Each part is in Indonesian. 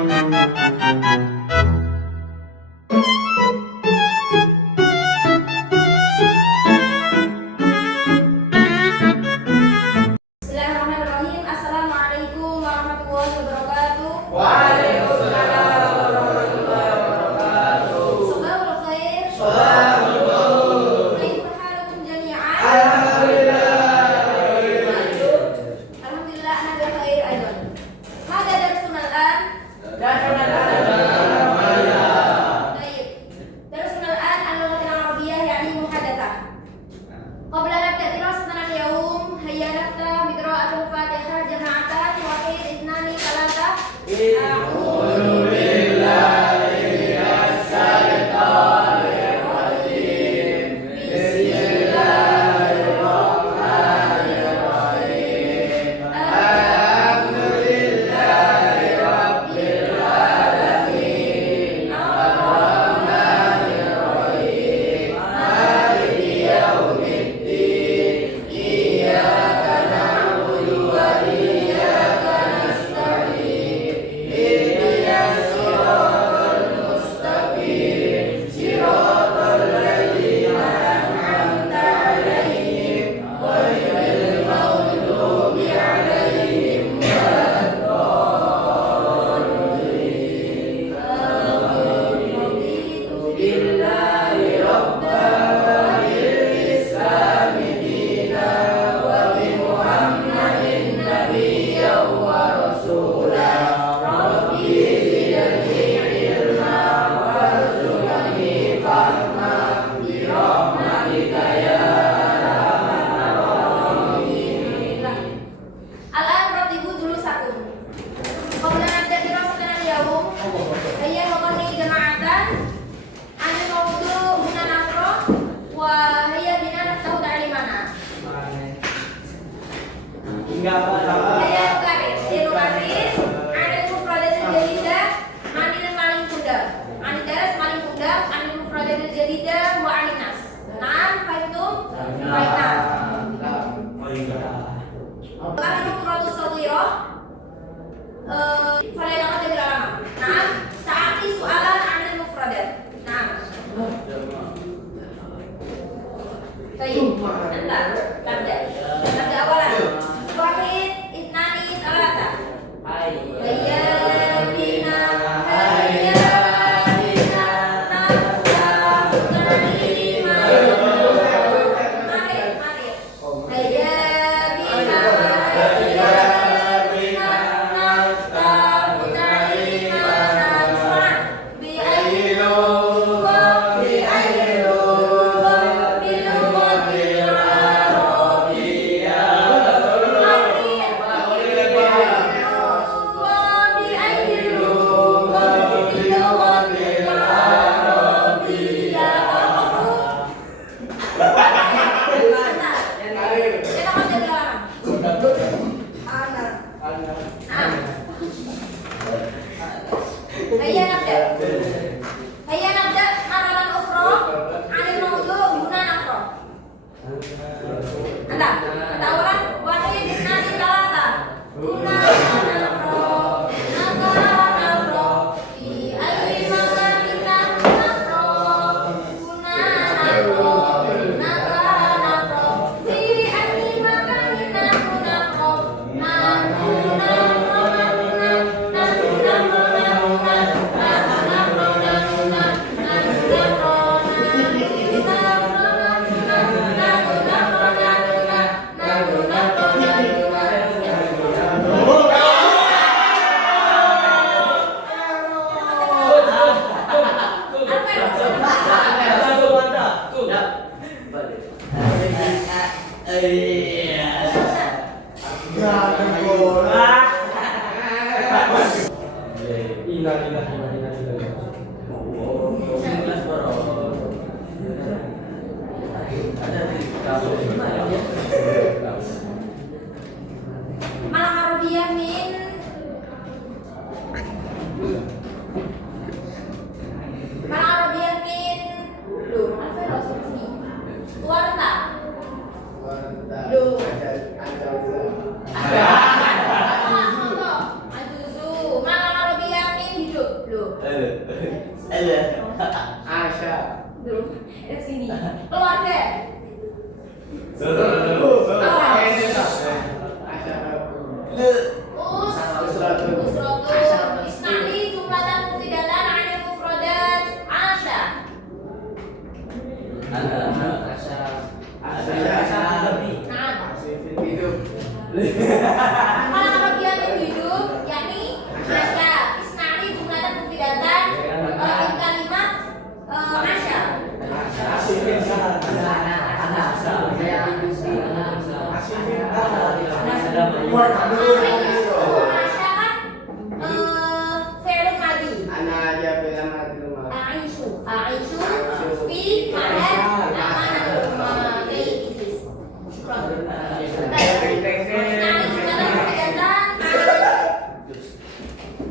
Bismillahirrahmanirrahim. Assalamualaikum warahmatullahi wabarakatuh. Waalaikumsalam warahmatullahi wabarakatuh. Sabahul khair. Kaifa halukum jami'an? Alhamdulillah. Alhamdulillah ana bi khair aidan. Mada darsuna al-an? Darusuna al-an. Baik. Darsuna al-an al-lughah al-arabiyyah yani muhadatsah. Qabla nabda dirasatana al-yawm, hayya nabda bi qira'atil Fatihah jama'atan wahid ithnani thalatha. A'udzu billahi minas syaitonir rajim. Bismillahirrahmanirrahim. Alhamdulillahi rabbil alamin. Arrahmanir rahim. Maliki yaumiddin. Iyyaka na'budu wa iyyaka nasta'in. Ihdinas siratal mustaqim. Siratal ladzina an'amta 'alaihim ghairil maghdubi 'alaihim waladdallin. Raditu billahi rabban wa bil islami dinan wa bi Muhammadin nabiyyan wa rasulan. Rabbi zidni ilma warzuqni fahma bi rahmatika ya arhamar rahimin. Al-an ratibu julusakum. Qabla nabda dirasatana al-yawm, hayya nuqarri jama'atan. Ana mawdu' huna naqra wa hayya bina naftahu ta'limana. Hayya nuqarri, dinuqarri anil mufradatil jadidah, anil maling kuda. Anil daras maling kuda, anil mufradatil jadidah wa anil nas. Naam, fahimtum? Baiklah. Kalau mufradus shaghirah fala laqad bil alam. Naam, sa'ati su'alan 'anil mufradat. Naam. Baik. Anta, nabda. Nabda awalan. Wahid, itnani, thalatha. Hayya bina, hayya bina, naftahu ta'limana. Mari. Hayya bina, hayya bina, naftahu ta'limana. Bismillah. Bi ayyi lughah, bi ayyi lughah, bil lughatil arabiyyah. Hayya nabda. Hayya nabda maratan ukhra 'anil mawdu' huna naqra. Anda awalan wahid itnani thalatha. Huna naqra. Naqra. Fi ayyi makanin naqra. Huna naqra. Naqra. Fi ayyi makanin naqra. Malang Arabiyah min Malang Arabiyah min apa ya sini? Warna. Malang Arabiyah min Asya. Belum. Sini. Keluarga. Usratun. Isnani jumlatan mufidatan anil mufradat Asya. Nah. Mana bagian hidup yakni Asya. Isnani jumlatan mufidatan kalimat Asya. Fi'il madhi. Aisyu fi ma'an amanah Idris.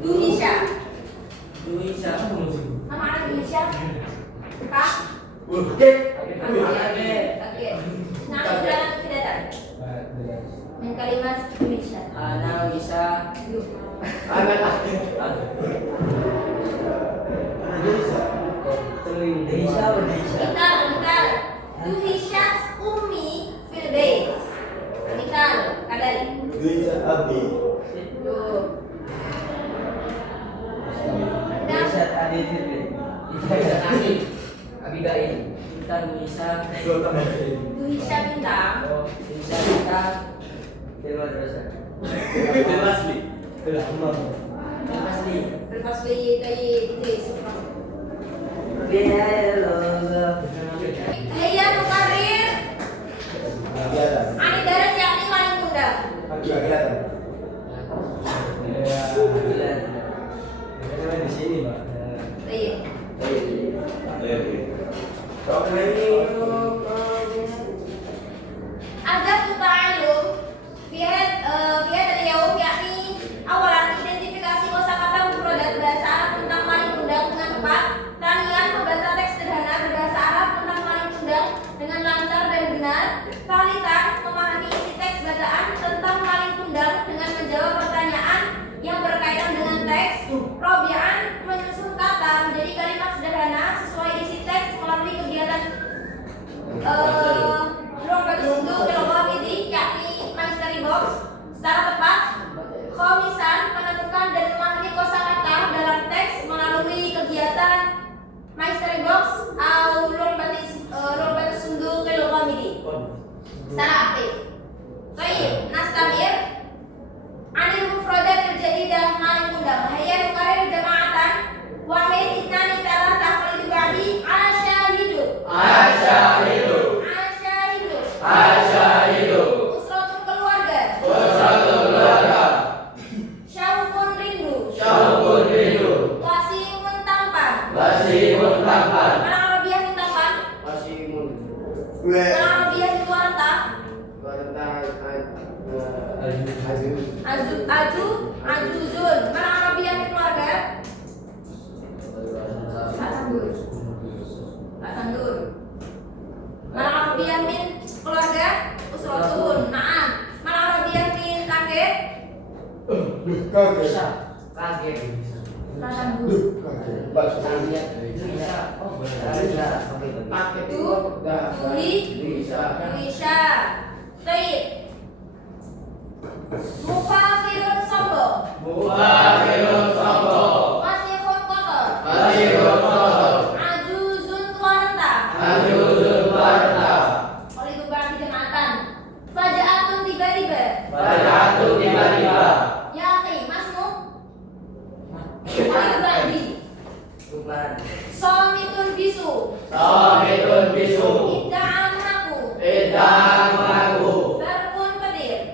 Duhisha. Apa arti Duhisha? Pak. Oke. Nah, jalan tidak. Min kalimat Duhisha. Ana bisa. Yuk. Misal Duhisha ummi fil bait. Misal kadari. Yuk. Duhisha bintang. Berfasli dari Idris. Hayya mukarrir. Ani daras yakni maling kundang. Ada ta'allum bihat al-yaum yakni awalan identifikasi kosakata mufradat bahasa Arab tentang maling kundang dengan tepat. Tanian membaca teks sederhana berbahasa Arab tentang maling kundang dengan lancar dan benar. Talitan memahami isi teks bacaan tentang maling kundang dengan menjawab pertanyaan yang berkaitan dengan teks. Robian menyusun kata menjadi kalimat sederhana sesuai isi teks melalui kegiatan ruang batu untuk ini yakni mystery box secara tepat. Khomisan menemukan dan memahami kosakata dalam teks melalui kegiatan mystery box atau ruang batu sunduk ini secara aktif. Baik, nastamir anil mufradat al-jadidah maling kundang. Hayya nukarir jama'atan wahid itnani talatah wal ba'di asyahidu. Usratun keluarga. Syauqun rindu. Wasimun tampan. Mana Arabiah min tampan? Mana Arabiah min warta? Ajuzun. Mana Arabiah min keluarga? Asandur. Mana Arabiah min keluarga? Usratun. Naam. Mana Arabiah min kakek? Asandur. Duhisha. Baik. Mufakhirun sombong. Wasihun kotor. Ajuzun tua renta. Oleh itu berarti jemaatan. Fajaatun tiba-tiba. Ya akhi, masmu. Oleh itu berarti. Somitun bisu. Idda'an aku.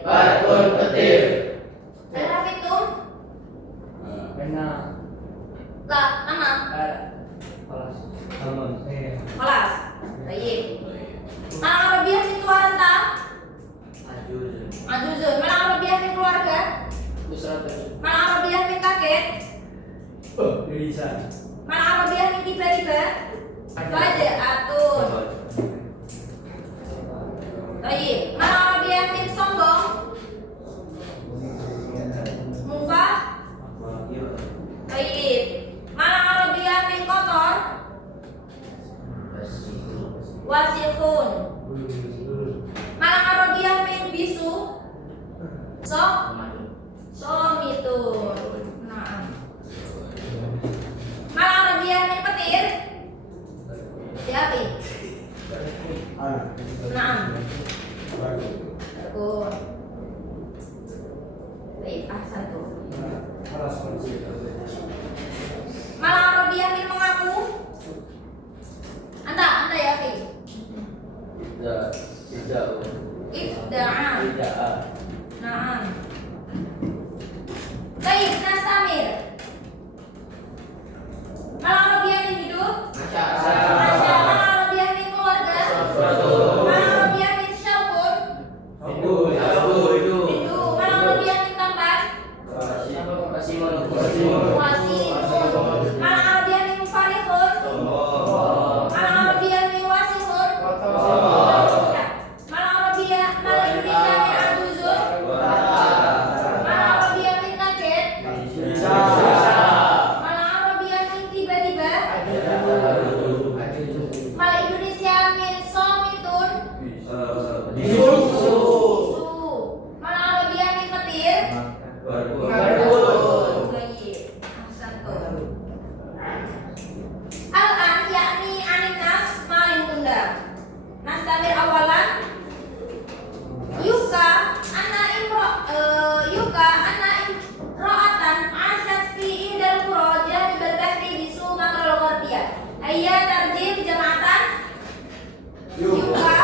Barkun petir. Al-hafitum. La, nama. Kelas. Baik. Mana Arabiah min keluarga? Ajuzun. Mana Arabiah min keluarga? Mana Arabiah min kakek? Mana Arabiah min tiba-tiba? Fajaatun. Baik. Mana Arabiah min sombong? Mufa. Baik. Mana kotor. Wasikhun. Malang Arabiyah min bisu. Somitun. Nah. Malang Arabiyah min petir. Siapa? Nah. Bagus. Baik, ahsan tuh. Malang Arabiyah min mengaku. Anta ya, Fi. Ibda'a. Nah. Baik, nastamir. Malang Arabiyah min hidup. Masya. Malang Arabiyah min keluarga. Malang Arabiyah min syauqun. Rindu. Malang Arabiyah min tambat. Wasimun. Malang Arabiyah min mufarihun. Malang Arabiyah min wasihun. Malang Arabiyah, Malang Indonesia min aduzun. Malang Arabiyah min kaget. Malang Arabiyah min tiba-tiba. Malang Indonesia min somitun. Bisu. Malang Arabiyah min petir. Baik. Ahsan tuh. Al-an yakni anin nas maling tunda. Nastamir awalan. Yuka anna imro'atan asyat fi indal qura janibal bahri bi Sumatrul Gharbiyah. Ayya tarjim jama'atan. Yuka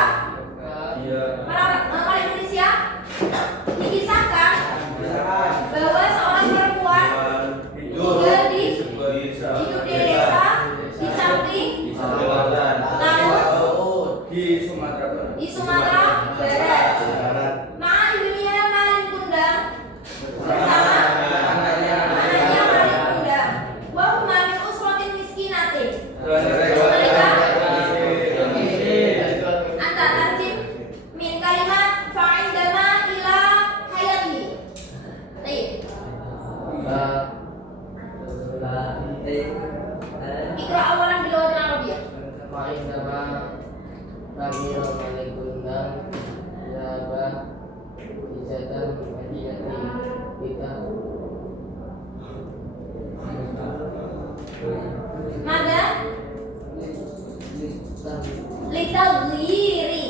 Malang Indonesia dikisahkan bahwa seorang perempuan tinggal di hidup di desa di samping laut di Sumatera Barat. Ma'a ibniha maling kundang bersama anaknya maling kundang. Wa huma min usratin miskinatin. Mereka anta tarjim min kalimat fa'indama ila hayati. Baik. Ikra awalan bil lughatil arabiyyah. Mada litaghyiri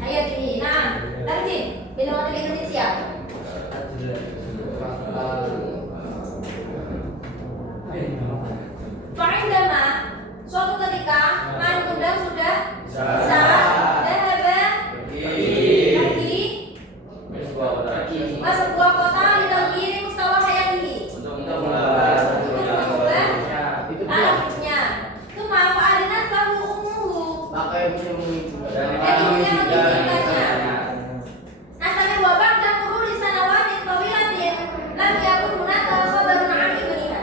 hayati. Nah, tarjim bil lughatil Indonesia. Fa'indama suatu ketika maling kundang sudah sah dahaba pergi ke sebuah kota litaghyiri mustawa hayatihi untuk mengubah hidupnya. Tsumma fa'alinat lahu ummuhu dan ibunya mengizinkannya. Nastamir wa ba'da mururi sanawatin tawilatin lam yakun hunaka khabarun 'an ibniha.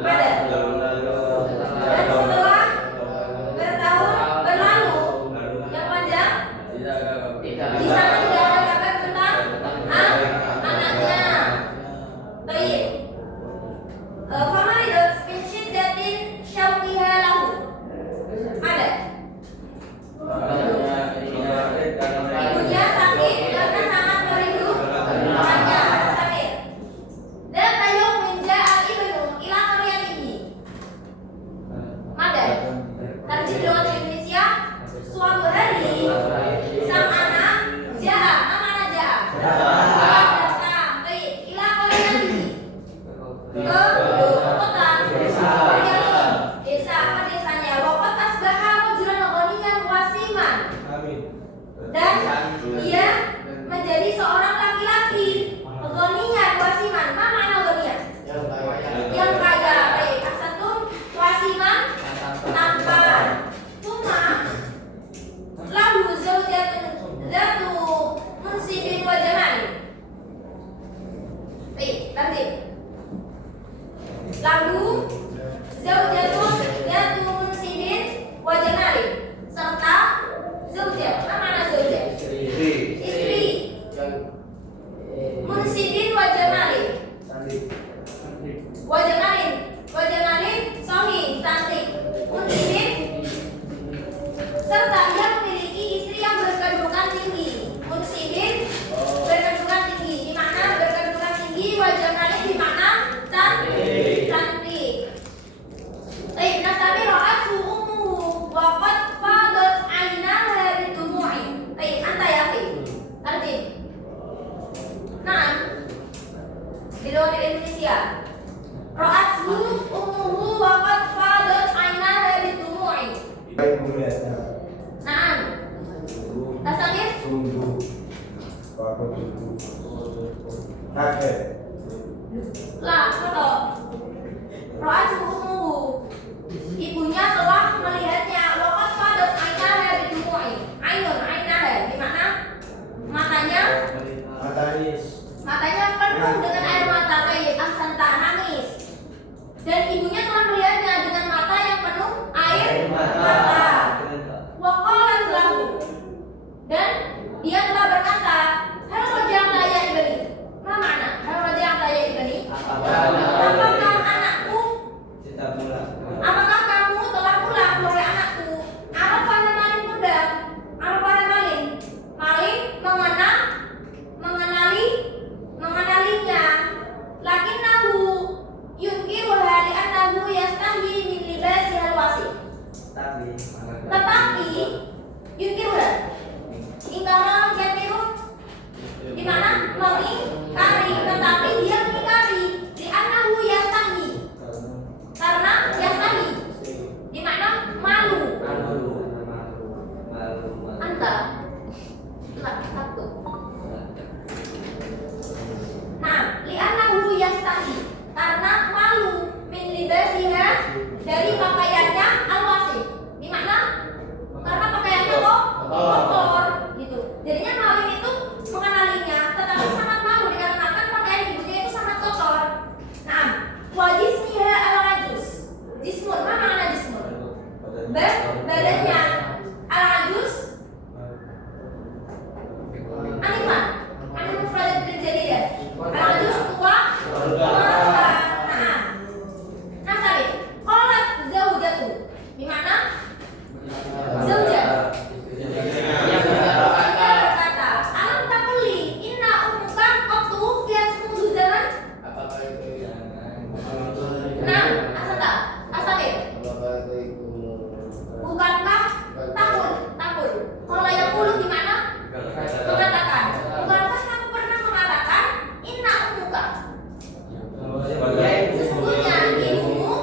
Pada dan setelah bertahun berlalu yang panjang di sana tidak ada kabar tentang anaknya. Baik. Famaridat min syiddatin syauqiha lahu. Ada. Ibunya sakit karena sangat merindukannya. Sakit. Dan tayyum min ja'al ibnu ila qaryatihi. Mada. Tarjim lughat Indonesia. Suatu hari sang anak ja'a. Nama anak ja'a. Datang. Baik. Ila qaryatihi. Ke kota. Desa. Ke desanya. Waqat asbaha rajulan ghaniyan wasiman. Dan dia menjadi seorang laki-laki ghaniyan wasiman. Apa makna ghaniyan? Yang kaya. Baik. Ahsantum. Wasiman tampan. Cuma lahu zaujatun zatu munsibin wa jamali. Wajamalin sohi cantik, muslimin serta ia memiliki istri yang berkedudukan tinggi. Muslimin berkedudukan tinggi, di mana berkedudukan tinggi, wajamalin di mana cantik. Baik, nasabi ra'atu ummuhu wa qad fadat 'ainaha bidumu'i. Baik, anta ya akhi. Tarjim. Nah, di luar Indonesia. Ra'atu ummuhu wa qad fadat 'ainaha bidumu'i. Nah, nasabi Sungguh, Bapak sungguh, kakek. lah, foto. Ra'atu ummuhu, ibunya telah melihatnya. Waqad fadat 'ainaha bidumu'i. Ainun, 'ainaha di mana? Matanya penuh dengan air mata. Baik, ahsanta, nangis. Dan ibunya telah melihatnya dengan mata yang penuh air mata. Wa qalat lahu, dan dia telah berkata, hal raja'ta ya ibni. Ma makna hal raja'ta ya ibni? Apakah anakku? Apakah kamu telah pulang, wahai anakku? Arafana malin muda. Arafana malin. Malin mengenalinya. Lakinnahu yunkiruha li'annahu yastahi min libasihal wasif. Tetapi yunkiruha, ingkara yankiru di mana mengingkari, tetapi dia mengingkari li'annahu yastahi, karena yastahi di mana malu. Anta takut. Nah, li'annahu yastahi, karena malu, min libasiha, dari pakaiannya al-wasif, di mana karena pakaiannya kotor gitu. Jadinya malin itu mengenalinya, tetapi sangat malu dikarenakan pakaian ibunya itu sangat kotor. Nah, wajismiha al-ajus. Jismun, apa makna jismun? Badannya al-ajus. Anifan, mufradat bil jadidah. Al-ajus tua. Nah, nasabi. Qalat zaujatu, di mana? Zaujah. Dia berkata, alam takuli inna ummuka qad tuwfiyat mundu zaman. Nah, asabir. Bukankah takul. Kalau yang mulu di mana? Mengatakan. Bukankah kamu pernah mengatakan inna ummuka? Sesungguhnya ibumu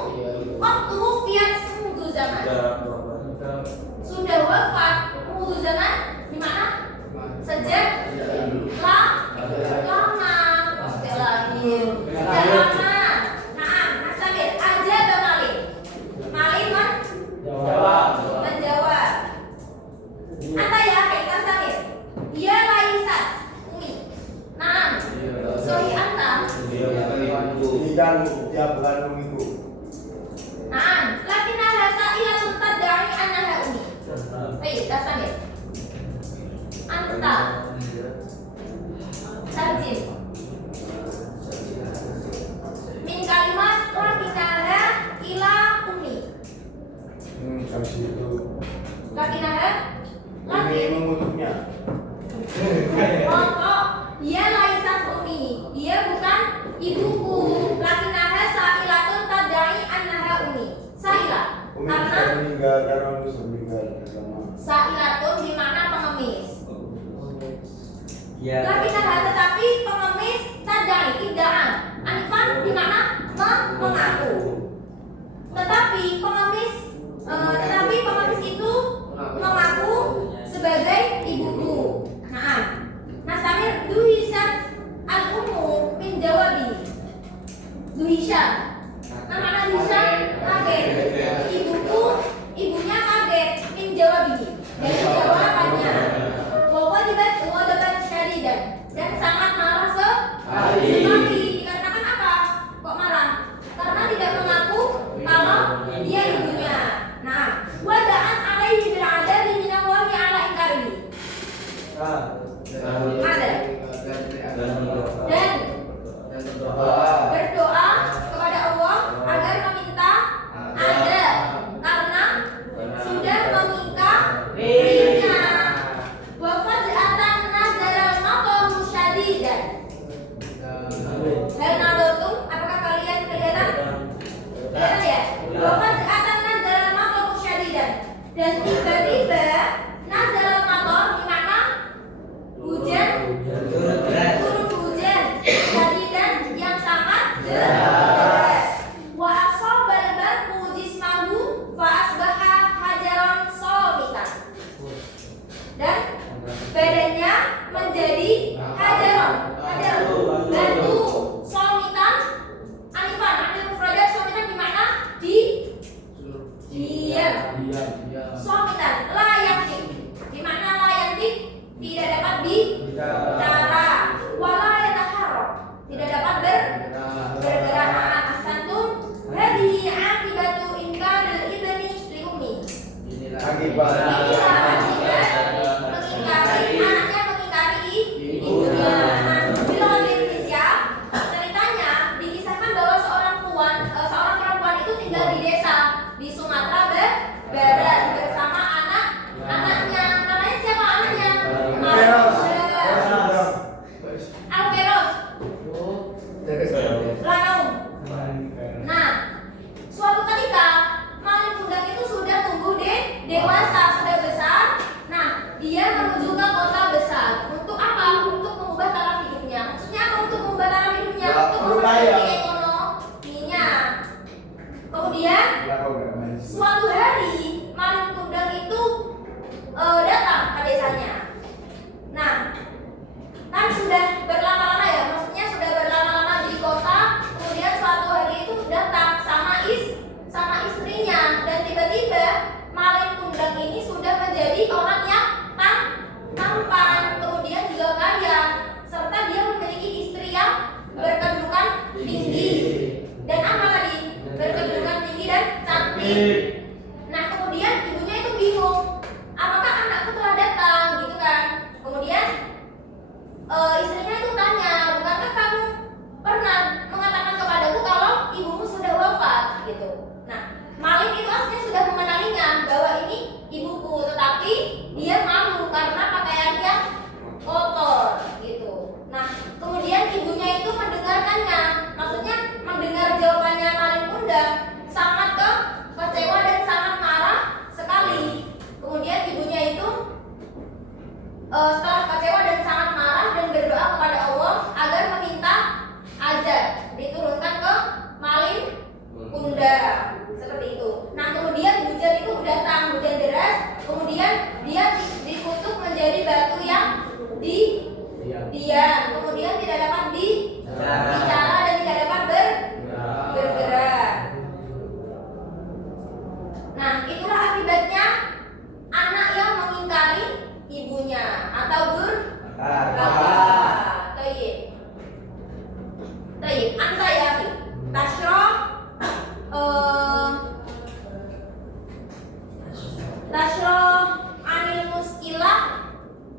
qad tuwfiyat mundu zaman. Sudah wafat mundu zaman di mana? Sejak lama. Sejak lama. Nah, asabir. Ajaba malin. Malin menjawab. Anta ya kita samir. Dia laisat umi. Nah, sorry anta. Dia bukan umiku. Nah, lakinna sa'ilatun tad'i annaha umi. Baik, kita samir. Anta. Tarjim. Min kalimat lakinaha ila umi. Habis itu Lakinaha ini mengutuknya. Oh, dia laisat umi. Dia bukan ibuku. Lakinaha sa'ilatun tad'i annaha umi. Sa'ilah. Umi Karena sudah meninggal, karena Umi sudah meninggal lama. sa'ilatun di mana pengemis. Ya. Lakinaha tetapi pengemis tad'i idda'an. Anifan di mana mengaku. Tetapi pengemis itu mengaku sebagai ibuku. Nah, nasamir duhisat al-ummu min jawabi. Duhisat. Nah, mana duhisat? Kaget. Ibunya kaget min jawabi. Dari jawabannya. Bahwa dapat syadidan dan sangat marah sekali. Dikarenakan apa? Kok marah? Karena tidak mengaku kalau dia ibunya. Nah, wada'at alaihi bil adali min Allahi ala inkarihi. Ada. Dan berdoa kepada Allah ekonominya. Kemudian Kenapa nggak main? suatu hari maling kundang itu datang ke desanya. Nah, kan sudah berlama-lama ya, maksudnya sudah berlama-lama di kota. Kemudian suatu hari itu datang sama istrinya, dan tiba-tiba maling kundang ini sudah menjadi orang yang tampan, kemudian juga kaya, serta dia memiliki istri yang berkedudukan tinggi. Dan apa tadi? Berkedudukan tinggi dan cantik. Nah, kemudian ibunya itu bingung, apakah anakku telah datang gitu kan. Kemudian istrinya itu tanya, bukankah kamu pernah mengatakan kepadaku kalau ibumu sudah wafat gitu. Nah, maling itu aslinya sudah mengenalinya bahwa ini ibuku, tetapi dia malu karena pakaiannya kotor gitu. Nah, kemudian ibunya itu mendengarkannya, maksudnya mendengar jawabannya maling kundang, sangat kecewa dan sangat marah sekali. Kemudian ibunya itu setelah kecewa dan sangat marah dan berdoa kepada Allah agar meminta azab diturunkan ke maling kundang, seperti itu. Nah, kemudian hujan itu datang, hujan deras. Kemudian dia dikutuk menjadi batu yang diam. Kemudian tidak dapat bicara dan tidak dapat bergerak. Nah, itulah akibatnya anak yang mengingkari ibunya atau durhaka. Tayyib. Anta ya, tasyrah anil muskilah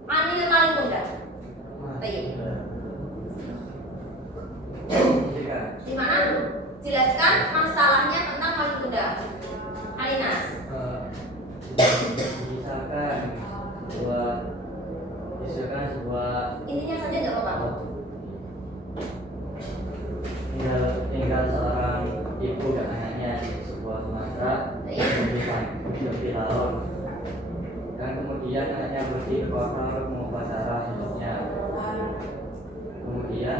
anil maling kundang. Tayyib. Di mana? Jelaskan masalahnya tentang maling kundang. Alinas. Misalkan sebuah Intinya saja nggak apa-apa. tinggal seorang ibu dan anaknya di sebuah Sumatera di laut, dan kemudian anaknya pergi ke kota mufassarah hidupnya. Kemudian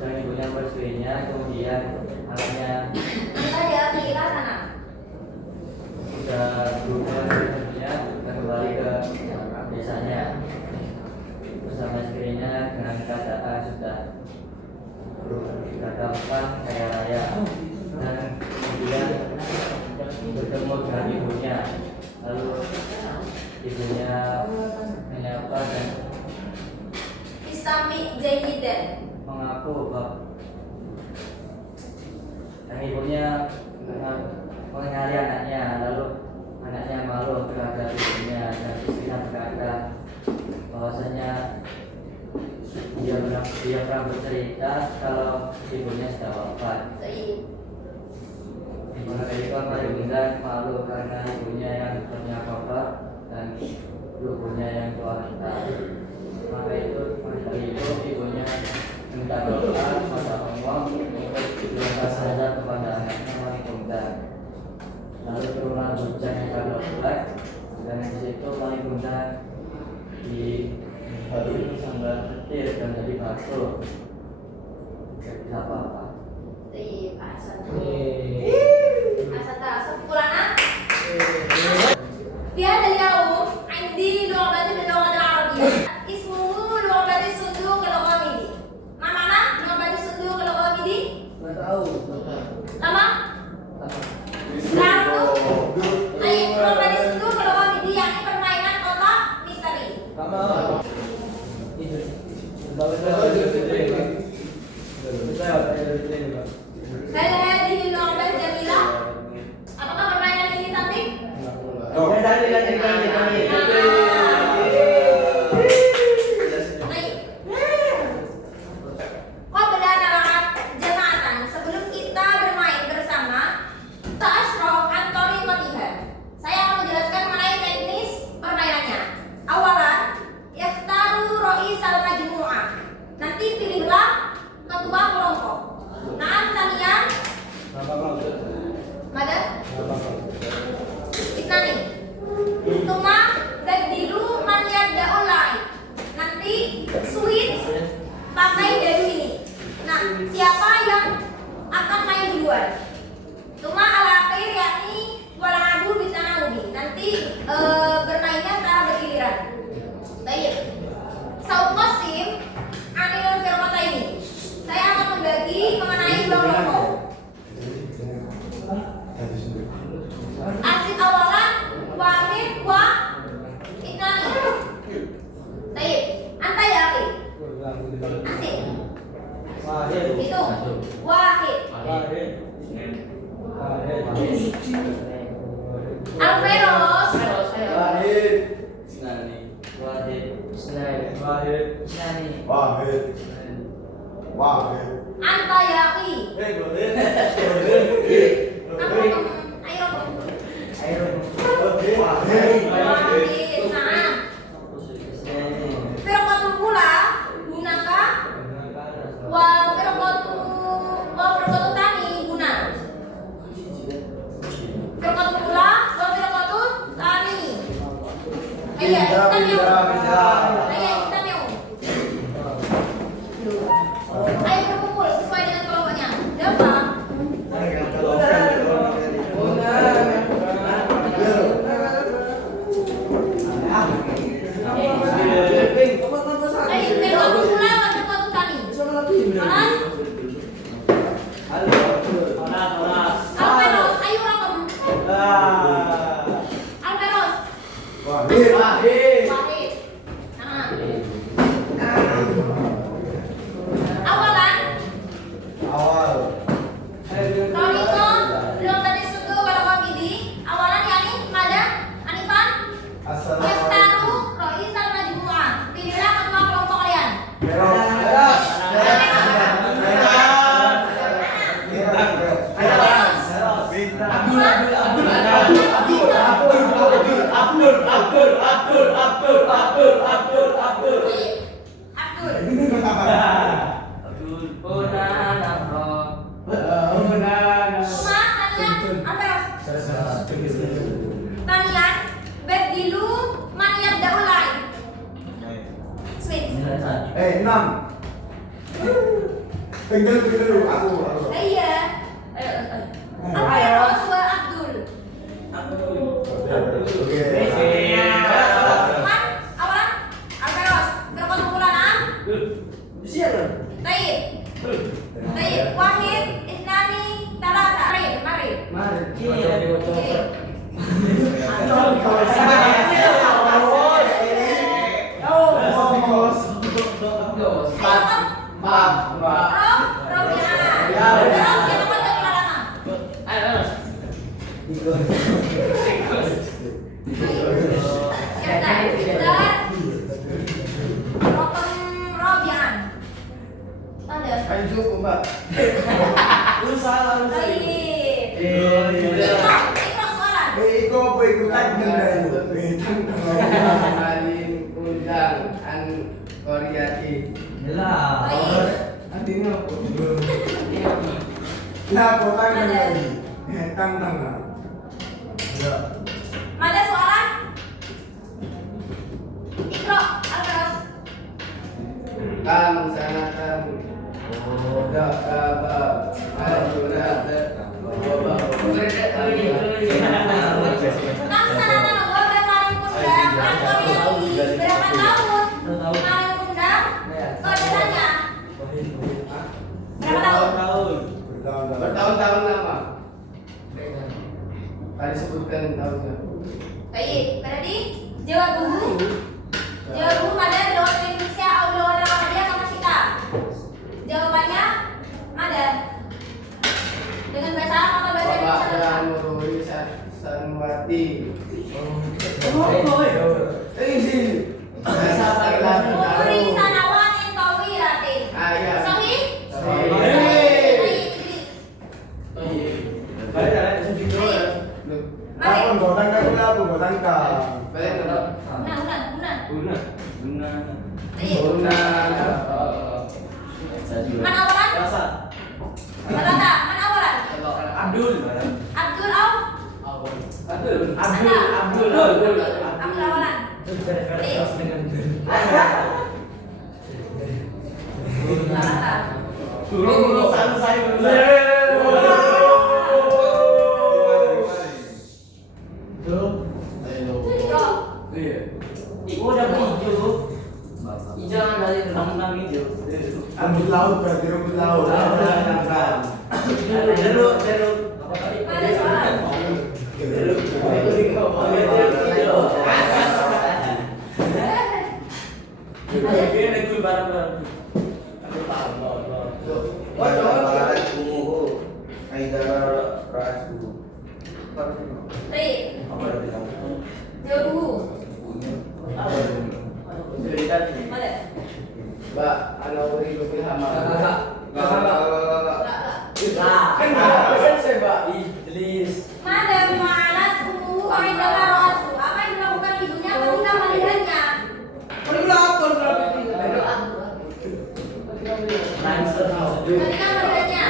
dan ibunya bersuinya, kemudian anaknya Anta ya, kira sana. sudah berubah hidupnya dan kembali ke desanya bersama istrinya dengan keadaan sudah gampang kaya raya, dan kemudian bertemu dengan ibunya, lalu ibunya menyapa dan Istami Jayyidan. mengaku bahwa yang ibunya mengenali anaknya, lalu anaknya malu terhadap ibunya, dan istrinya berkata bahwasanya dia pernah bercerita kalau ibunya sudah wafat. Tayyib. Maka itu maling kundang malu karena ibunya yang punya kotor dan ibunya yang tua renta. Maka itu dari itu ibunya minta doa kepada Allah untuk diberikan azab kepada anaknya maling kundang. Lalu turunlah hujan yang sangat lebat, dan di situ maling kundang di sambil petir dan jadi batu. Tidak bisa apa-apa. Tayyib. Ahsan. Sepulana. في هذا اليوم عندي لعبة باللغة العربية اسمه لعبة الصندوق الغامض. ما معنى لعبة الصندوق الغامض؟ لما؟ تعرفوا؟ طيب لعبة الصندوق الغامض يعني permainan kotak misteri. هل هذه اللعبة جميلة؟ Apakah permainan ini cantik? Qabla nal'ab jama'atan, sebelum kita bermain bersama, ta'asyrah an tariqatiha. Saya akan menjelaskan mengenai teknis permainannya. Awalan, ikhtaru ra'isal majmu'ah. Nanti pilihlah ketua kelompok. Nah, tanian Mada? Itnani. Tuma badilu man yabda'ul lain. Nanti switch pakai dari ini. Nah, siapa yang akan main duluan? Cuma al-akhir yakni walabu bitanawubi. Nanti bermainnya secara bergiliran. Baik. Saud qasim anil firqata ini. Saya akan membagi mengenai dua kelompok. Asik awalan wahid wa itnani. Baik. Anta ya akhi. Asik. Itu wahid. Alferos. Wahid. Anta ya akhi. Ayo. Wahid. Nah. Firqatul ula gunaka wa firqatu tani guna. Firqatul ula wa firqatu tani. Iya, istamiu. Iya, istamiu. Ayo berkumpul sesuai dengan kelompoknya. Dapat. Ayo firqatul ula wa firqatu tani. Kelas. Alferos, ayo rakam. Alferos. Wahid. Nah. Awalan. Awal. Toriko belum tadi suku barokokidi. Awalan yakni pada Anifan. Yaktaru Roisal Majmu'ah. Pilihlah ketua kelompok kalian. Abdul. Cuma tanian Alferos. Tanian bedilu maniat daulai. Switch. 6. Tinggal dulu aku. Iya. Alferos wa Abdul. Oke. Man, awalan Alferos. Firqatul ula na'am. Tayyib. Wahid, itnani, talata. Mari. Ada soalan? Ikro, Alferos. Kamu sanatan Allah bermain kundang, berapa tahun? Main kundang, keadaannya berapa tahun? Bertahun-tahun lama. Tadi sebutkan tahunnya. Baik, berarti jawab dulu. Jawab dulu pada doa Indonesia atau doa Arabia sama kita. Jawabannya ada dengan bahasa Arab atau bahasa Indonesia? Dan Nurul Sanwati. Muri sanawatin tawiratin. Ayah. Sahih? Man awalan? Balata, man awalan? Abdul. Abdul au? Abdul awalan. Balata. Belum selesai belum. Ikro. Iya. Ibu udah hijau. Hijau kan dari renang hijau. Rambut laut berarti rambut laut. Jeruk. Ada soalan. Baik. Jabu. Mana? Mbak, ana uri lu pilih sama. Kan selesai, Mbak. Mana mu'alat ummu wa indama rasu. Apa yang dilakukan ibunya ketika melihatnya? Ketika melihatnya.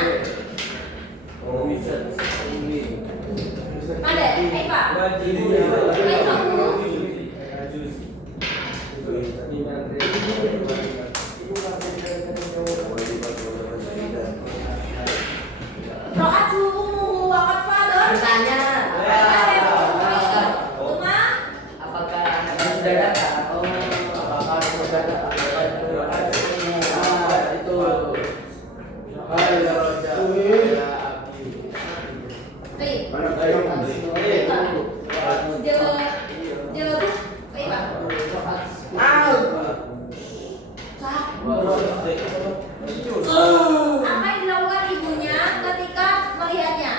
Mana? Aifa. Aifa ummu. Ro'at ummu wa qad fadar. Bertanya. Uma. Apakah anak sudah datang? Apakah sudah datang? Itu. Baik. Mana kayak Jawabu. Aifa. Apa yang dilakukan ibunya ketika melihatnya?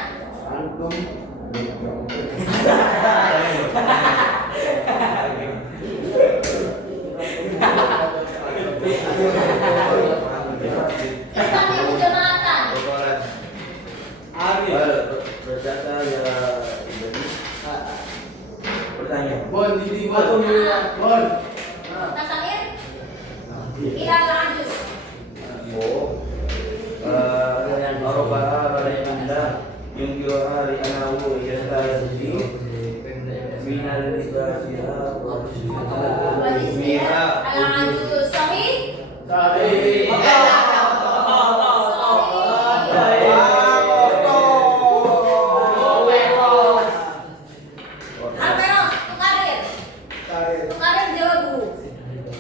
Istami jamaatan. Bon, Didi, Bon. Tasamir. Ila al-ajuz. Wajisnya al-ajuz. Sahih? Sahih. Al-Feroz, tukarir. Tukarir jawabu.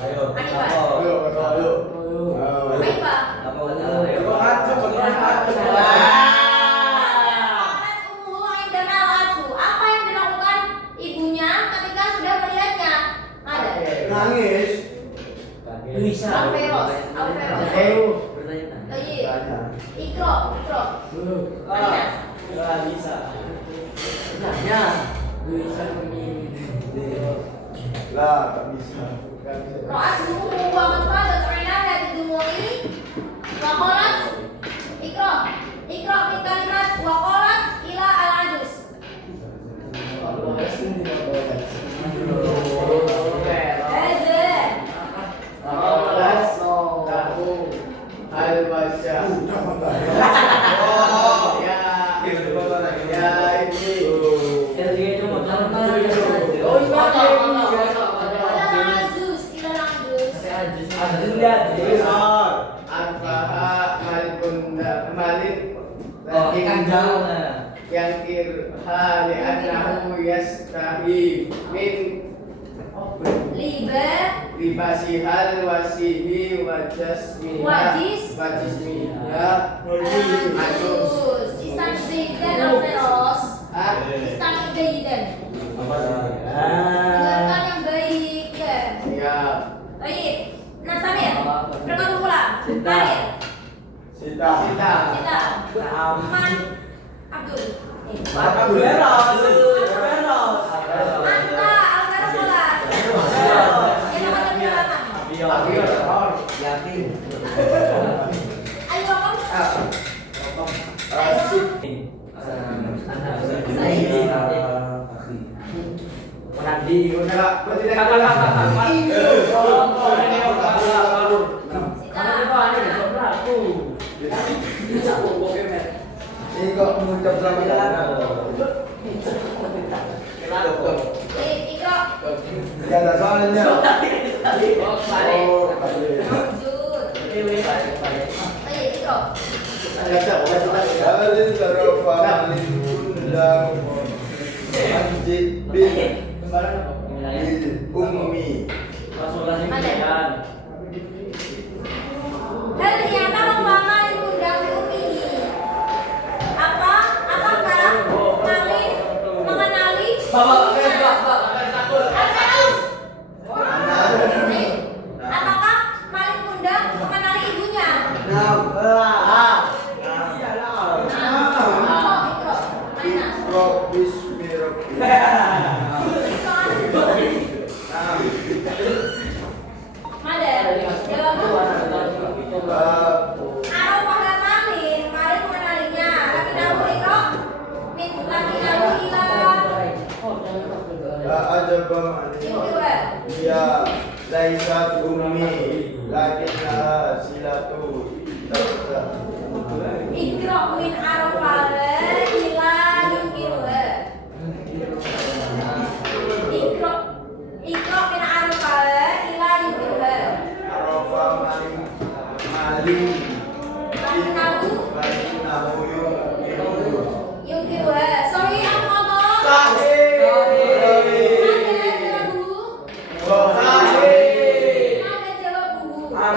Anifah. Aifa. Qalat ummu indama ra'athu. Apa yang dilakukan ibunya ketika sudah melihatnya? Ada. nangis. Al-Feroz. Al-Feroz. Baik. Ikro. Anas. Lah, tak bisa. Ra'at ummu wa qad fadat 'ainaiha bidumu'i. Wa qalat Ikra min kalimat wa qalat ila al-ajuz. Ada. Al-Basya. Al-ajuz, ila al-ajuz. Anfaha malik yang kirha li'annahu yastahi min libasihal wasihi wajismiha Al-ajuz. Istan jayidan al-feroz. Istan jayidan. Dengarkan yang baik ya. siap. Baik. Nah, Samir. Berkata pula. Karir. Sita. Kita. Man. Abdul. Anta Al-Feroz sholat. Kita kata bilangan. Yakin. Ayo kamu. Ini kok mengucap selamat datang. Ikro. Tidak ada soalnya. Lanjut. Baik, Ikro. Halil Zarafa Halil Kundang Anjid bin Bil Ummi. Hal yang mama diundang di umi. Apakah Malin mengenali ibunya? Apakah Malin Kundang mengenali ibunya? Iqra bismi rabbik. Arafah dan Malin mengenalinya. Laki nahu ila La ajaba mani. Ya laisat ummi lakinnaha silatu tabda. Ikra min Arafah ila yungkiruha. Ikra min Arafah ila yungkiruha. Arafa maling Lakinahu lakinnahu yungkiruha. Sorry, aku ngomong. Sahih. Ada jawab dulu. Sahih.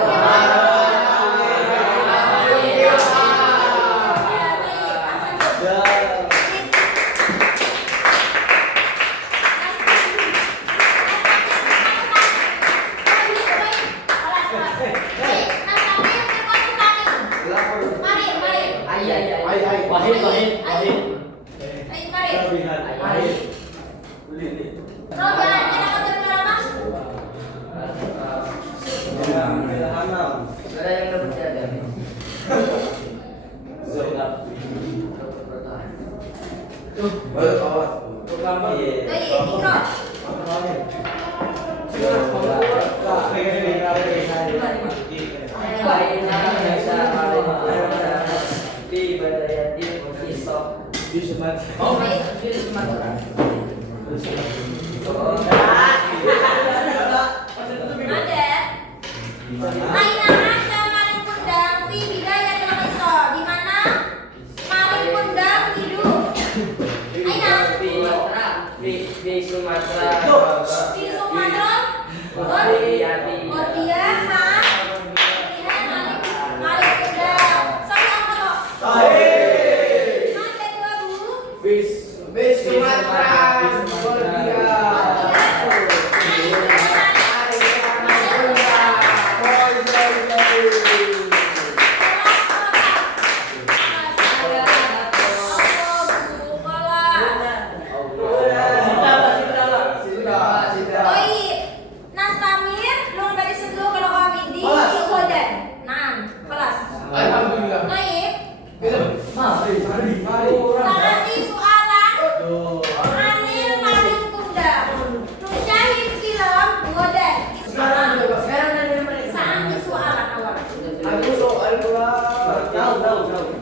Ada jawab dulu.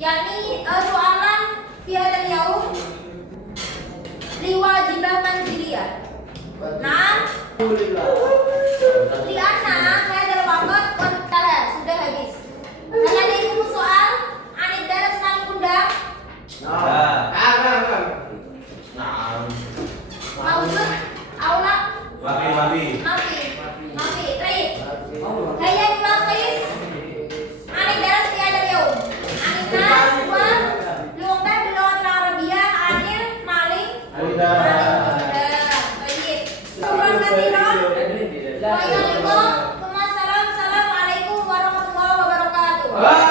yakni soalan fi hadzal yaum liwajibah manziliyah. Nah, di anak hadzal waqt sudah habis. Hal ada soal anid daras syukran katsiran. Edwin tidak. Wa ilal liqa. Assalamualaikum warahmatullahi wabarakatuh. Waalaikumsalam